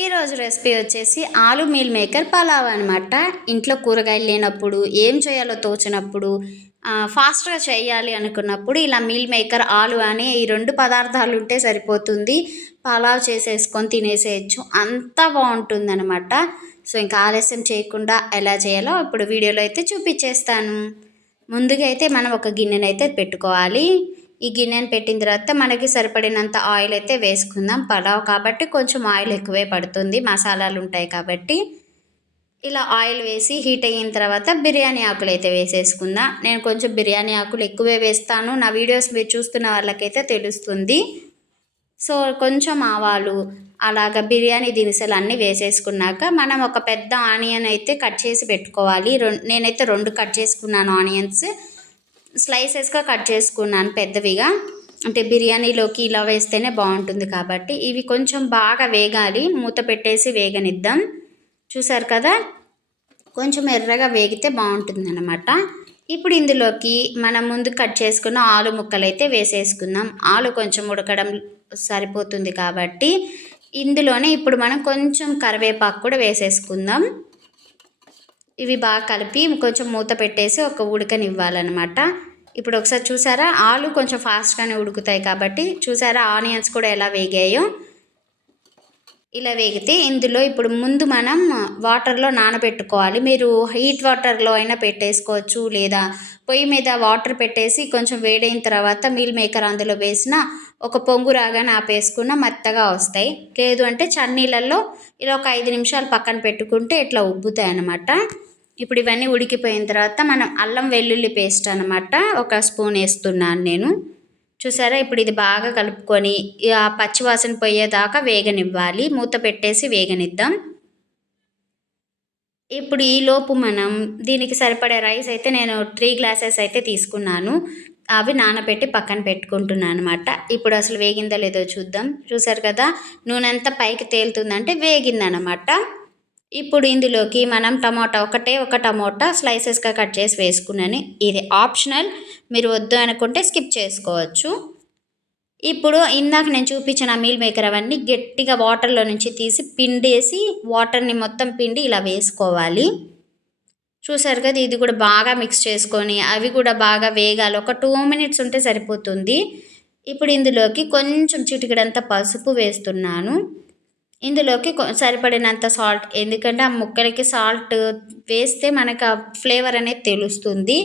ఈరోజు రెసిపీ వచ్చేసి ఆలు మీల్ మేకర్ పలావ్ అనమాట. ఇంట్లో కూరగాయలు లేనప్పుడు ఏం చేయాలో తోచినప్పుడు ఫాస్ట్గా చేయాలి అనుకున్నప్పుడు ఇలా మీల్ మేకర్ ఆలు అని ఈ రెండు పదార్థాలు ఉంటే సరిపోతుంది. పలావ్ చేసేసుకొని తినేసేయచ్చు, అంత బాగుంటుంది అనమాట. సో ఇంకా ఆలస్యం చేయకుండా ఎలా చేయాలో ఇప్పుడు వీడియోలో అయితే చూపించేస్తాను. ముందుగా అయితే మనం ఒక గిన్నెనైతే పెట్టుకోవాలి. ఈ గిన్నెను పెట్టిన తర్వాత మనకి సరిపడినంత ఆయిల్ అయితే వేసుకుందాం. పలావ్ కాబట్టి కొంచెం ఆయిల్ ఎక్కువే పడుతుంది, మసాలాలు ఉంటాయి కాబట్టి. ఇలా ఆయిల్ వేసి హీట్ అయిన తర్వాత బిర్యానీ ఆకులు అయితే వేసేసుకుందాం. నేను కొంచెం బిర్యానీ ఆకులు ఎక్కువే వేస్తాను. నా వీడియోస్ మీరు చూస్తున్న వాళ్ళకైతే తెలుస్తుంది. సో కొంచెం ఆవాలు, అలాగ బిర్యానీ దినుసులు అన్నీ వేసేసుకున్నాక మనం ఒక పెద్ద ఆనియన్ అయితే కట్ చేసి పెట్టుకోవాలి. నేనైతే 2 కట్ చేసుకున్నాను ఆనియన్స్. స్లైసెస్గా కట్ చేసుకున్నాను పెద్దవిగా, అంటే బిర్యానీలోకి ఇలా వేస్తేనే బాగుంటుంది కాబట్టి. ఇవి కొంచెం బాగా వేగాలి, మూత పెట్టేసి వేగనిద్దాం. చూసారు కదా, కొంచెం ఎర్రగా వేగితే బాగుంటుంది అన్నమాట. ఇప్పుడు ఇందులోకి మనం ముందు కట్ చేసుకున్న ఆలు ముక్కలు అయితే వేసేసుకుందాం. ఆలు కొంచెం ఉడకడం సరిపోతుంది కాబట్టి ఇందులోనే ఇప్పుడు మనం కొంచెం కరివేపాకు కూడా వేసేసుకుందాం. ఇవి బాగా కలిపి కొంచెం మూత పెట్టేసి ఒక ఉడకనివ్వాలన్నమాట. ఇప్పుడు ఒకసారి చూసారా, ఆలు కొంచెం ఫాస్ట్గానే ఉడుకుతాయి కాబట్టి. చూసారా ఆనియన్స్ కూడా ఎలా వేగాయో. ఇలా వేగితే ఇందులో ఇప్పుడు ముందు మనం వాటర్లో నానబెట్టుకోవాలి. మీరు హీట్ వాటర్లో అయినా పెట్టేసుకోవచ్చు, లేదా పొయ్యి మీద వాటర్ పెట్టేసి కొంచెం వేడైన తర్వాత మీల్ మేకర్ అందులో వేసిన ఒక పొంగు రాగానే ఆపేసుకున్న మెత్తగా వస్తాయి. లేదు అంటే చన్నీళ్ళల్లో ఇలా ఒక 5 నిమిషాలు పక్కన పెట్టుకుంటే ఇట్లా ఉబ్బుతాయి అన్నమాట. ఇప్పుడు ఇవన్నీ ఉడికిపోయిన తర్వాత మనం అల్లం వెల్లుల్లి పేస్ట్ అనమాట 1 స్పూన్ వేస్తున్నాను నేను. చూసారా, ఇప్పుడు ఇది బాగా కలుపుకొని ఆ పచ్చివాసన పోయేదాకా వేగనివ్వాలి. మూత పెట్టేసి వేగనిద్దాం. ఇప్పుడు ఈలోపు మనం దీనికి సరిపడే రైస్ అయితే నేను 3 గ్లాసెస్ అయితే తీసుకున్నాను. అవి నానబెట్టి పక్కన పెట్టుకుంటున్నాను అనమాట. ఇప్పుడు అసలు వేగిందో లేదో చూద్దాం. చూసారు కదా, నూనె అంతా పైకి తేలుతుందంటే వేగిందనమాట. ఇప్పుడు ఇందులోకి మనం ఒక టమోటా స్లైసెస్గా కట్ చేసి వేసుకున్నాను. ఇది ఆప్షనల్, మీరు వద్దు అనుకుంటే స్కిప్ చేసుకోవచ్చు. ఇప్పుడు ఇందాక నేను చూపించిన మీల్ మేకర్ అవన్నీ గట్టిగా వాటర్లో నుంచి తీసి పిండేసి వాటర్ని మొత్తం పిండి ఇలా వేసుకోవాలి. చూసారు కదా, ఇది కూడా బాగా మిక్స్ చేసుకొని అవి కూడా బాగా వేగాలి. ఒక 2 మినిట్స్ ఉంటే సరిపోతుంది. ఇప్పుడు ఇందులోకి కొంచెం చిటికెడంత పసుపు వేస్తున్నాను. ఇందులోకి సరిపడినంత సాల్ట్, ఎందుకంటే ఆ ముక్కలకి సాల్ట్ వేస్తే మనకు ఆ ఫ్లేవర్ అనేది తెలుస్తుంది.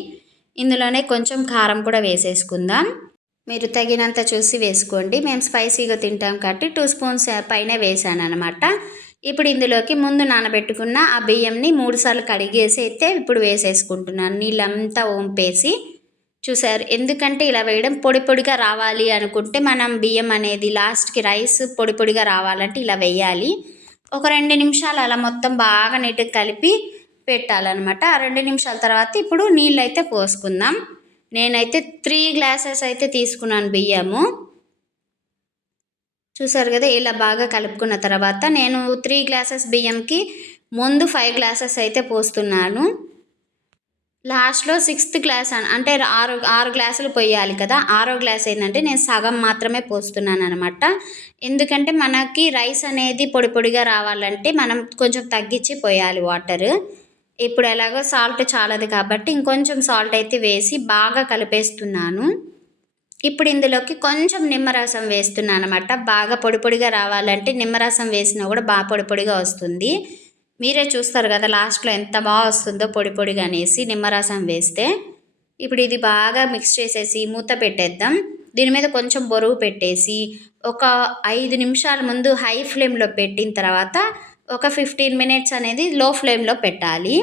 ఇందులోనే కొంచెం కారం కూడా వేసేసుకుందాం. మీరు తగినంత చూసి వేసుకోండి. మేము స్పైసీగా తింటాం కాబట్టి 2 స్పూన్స్ పైన వేసాను అనమాట. ఇప్పుడు ఇందులోకి ముందు నానబెట్టుకున్న ఆ బియ్యంని 3 సార్లు కడిగేసి అయితే ఇప్పుడు వేసేసుకుంటున్నాను, నీళ్ళంతా వంపేసి. చూసారు, ఎందుకంటే ఇలా వేయడం పొడి పొడిగా రావాలి అనుకుంటే మనం బియ్యం అనేది లాస్ట్కి రైస్ పొడి పొడిగా రావాలంటే ఇలా వేయాలి. ఒక 2 నిమిషాలు అలా మొత్తం బాగా నీట్గా కలిపి పెట్టాలన్నమాట. ఆ 2 నిమిషాల తర్వాత ఇప్పుడు నీళ్ళు అయితే పోసుకుందాం. నేనైతే 3 గ్లాసెస్ అయితే తీసుకున్నాను బియ్యము. చూసారు కదా, ఇలా బాగా కలుపుకున్న తర్వాత నేను 3 గ్లాసెస్ బియ్యంకి ముందు 5 గ్లాసెస్ అయితే పోస్తున్నాను. లాస్ట్లో 6th గ్లాస్ అంటే 6 గ్లాసులు పోయాలి కదా, 6వ గ్లాస్ ఏంటంటే నేను సగం మాత్రమే పోస్తున్నాను అనమాట. ఎందుకంటే మనకి రైస్ అనేది పొడి పొడిగా రావాలంటే మనం కొంచెం తగ్గించి పోయాలి వాటర్. ఇప్పుడు ఎలాగో సాల్ట్ చాలదు కాబట్టి ఇంకొంచెం సాల్ట్ అయితే వేసి బాగా కలిపేస్తున్నాను. ఇప్పుడు ఇందులోకి కొంచెం నిమ్మరసం వేస్తున్నాను అనమాట. బాగా పొడి పొడిగా రావాలంటే నిమ్మరసం వేసినా కూడా బాగా పొడి పొడిగా వస్తుంది. మీరే చూస్తారు కదా లాస్ట్లో ఎంత బాగా వస్తుందో పొడి పొడిగా అనేసి నిమ్మరసం వేస్తే. ఇప్పుడు ఇది బాగా మిక్స్ చేసేసి మూత పెట్టేద్దాం. దీని మీద కొంచెం బరువు పెట్టేసి ఒక 5 నిమిషాల ముందు హై ఫ్లేమ్లో పెట్టిన తర్వాత ఒక 15 మినిట్స్ అనేది లో ఫ్లేమ్లో పెట్టాలి.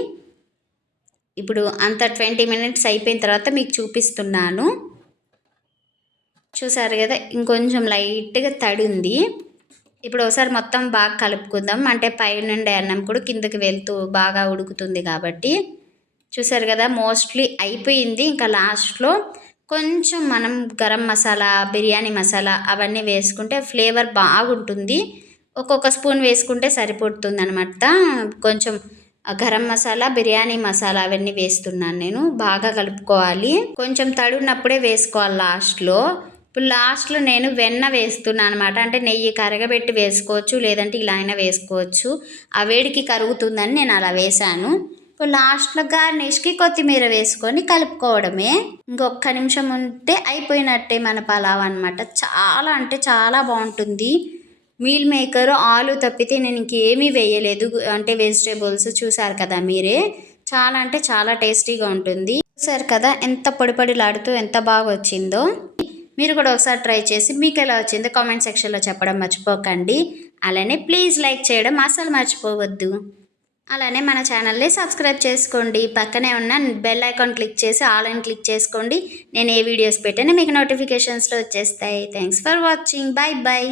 ఇప్పుడు అంత 20 మినిట్స్ అయిపోయిన తర్వాత మీకు చూపిస్తున్నాను. చూసారు కదా, ఇంకొంచెం లైట్గా తడి ఉంది. ఇప్పుడు ఒకసారి మొత్తం బాగా కలుపుకుందాం, అంటే పైనుండి అన్నం కూడా కిందకి వెళ్తూ బాగా ఉడుకుతుంది కాబట్టి. చూసారు కదా, మోస్ట్లీ అయిపోయింది. ఇంకా లాస్ట్లో కొంచెం మనం గరం మసాలా, బిర్యానీ మసాలా అవన్నీ వేసుకుంటే ఫ్లేవర్ బాగుంటుంది. ఒక్కొక్క స్పూన్ వేసుకుంటే సరిపోతుంది అనమాట. కొంచెం గరం మసాలా, బిర్యానీ మసాలా అవన్నీ వేస్తున్నాను నేను. బాగా కలుపుకోవాలి, కొంచెం తడి ఉన్నప్పుడే వేసుకోవాలి లాస్ట్లో. ఇప్పుడు లాస్ట్లో నేను వెన్న వేస్తున్నాను అనమాట. అంటే నెయ్యి కరగబెట్టి వేసుకోవచ్చు, లేదంటే ఇలా అయినా వేసుకోవచ్చు. ఆ వేడికి కరుగుతుందని నేను అలా వేశాను. ఇప్పుడు లాస్ట్లో గార్నిష్కి కొత్తిమీర వేసుకొని కలుపుకోవడమే. ఇంకొక నిమిషం ఉంటే అయిపోయినట్టే మన పలావ్ అనమాట. చాలా అంటే చాలా బాగుంటుంది. మీల్ మేకర్ ఆలు తప్పితే నేను ఇంకేమీ వేయలేదు. అంటే వెజిటేబుల్స్ చూసారు కదా మీరే. చాలా అంటే చాలా టేస్టీగా ఉంటుంది. చూసారు కదా ఎంత పొడి పొడిలాడుతూ ఎంత బాగా వచ్చిందో. మీరు కూడా ఒకసారి ట్రై చేసి మీకు ఎలా వచ్చిందో కామెంట్ సెక్షన్లో చెప్పడం మర్చిపోకండి. అలానే ప్లీజ్ లైక్ చేయడం అస్సలు మర్చిపోవద్దు. అలానే మన ఛానల్ని సబ్స్క్రైబ్ చేసుకోండి. పక్కనే ఉన్న బెల్ ఐకాన్ క్లిక్ చేసి ఆల్ అని క్లిక్ చేసుకోండి. నేను ఏ వీడియోస్ పెట్టినా మీకు నోటిఫికేషన్స్లో వచ్చేస్తాయి. Thanks for watching. Bye bye.